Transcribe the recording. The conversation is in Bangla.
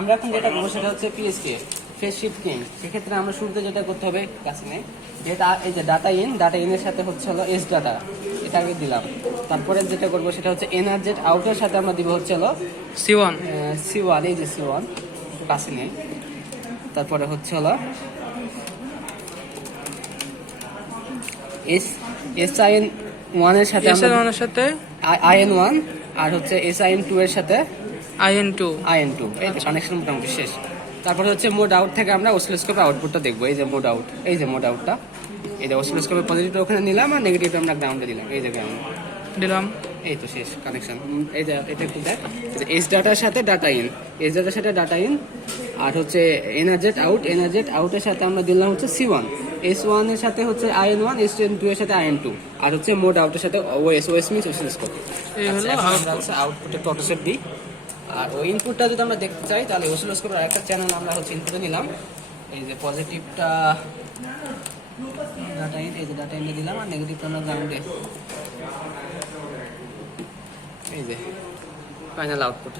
আমরা এখন যেটা করবো সেটা হচ্ছে পিএসকে ফেজ শিফট কিং। সেক্ষেত্রে আমরা শুরুতে যেটা করতে হবে কাছে নেই, যেটা এই যে ডাটা ইনের সাথে হচ্ছে হলো এস ডাটা, এটা আগে দিলাম। তারপরে যেটা করবো সেটা হচ্ছে এনার্জেট আউটের সাথে আমরা দিব হচ্ছে হলো C1 C1, এই যে C1 কাছে নেই। তারপরে হচ্ছে হলো SIN 1 এর সাথে SN1 এর সাথে IN1, আর হচ্ছে SIN2 এর সাথে IN2। IN2। এই যে কানেকশন মোটামুটি শেষ। তারপরে হচ্ছে মোড আউট থেকে আমরা অসিলোস্কোপে আউটপুটটা দেখবো। এই যে মোড আউট, এই যে মোড আউটটা, এই যে অসিলোস্কোপে পজিটিভটা ওখানে নিলাম আর নেগেটিভটা আমরা গ্রাউন্ডে দিলাম। এই যে গ্রাউন্ড দিলাম। এই তো শেষ কানেকশন। এই যে এটা একটু দেখ, এস ডাটার সাথে ডাটা ইন, এস ডাটার সাথে ডাটা ইন, আর হচ্ছে এনার্জেট আউটের সাথে আমরা দিলাম হচ্ছে C1, S1 এর সাথে হচ্ছে IN1, S2 এর সাথে IN2, আর হচ্ছে মোড আউটের সাথে OS মিনস অসিলোস্কোপ। এই হলো আউটপুটে অটোসেট দিই। আর ওই ইনপুটটা যদি আমরা দেখতে চাই তাহলে অসিলোস্কোপের আরেকটা চ্যানেল আমরা হচ্ছে ইনপুটে নিলাম। এই যে পজিটিভটা ডাটা ইন, এই যে ডাটা ইনে দিলাম, আর নেগেটিভটা আমরা গ্রাউন্ডে। এই যে ফাইনাল আউটপুট।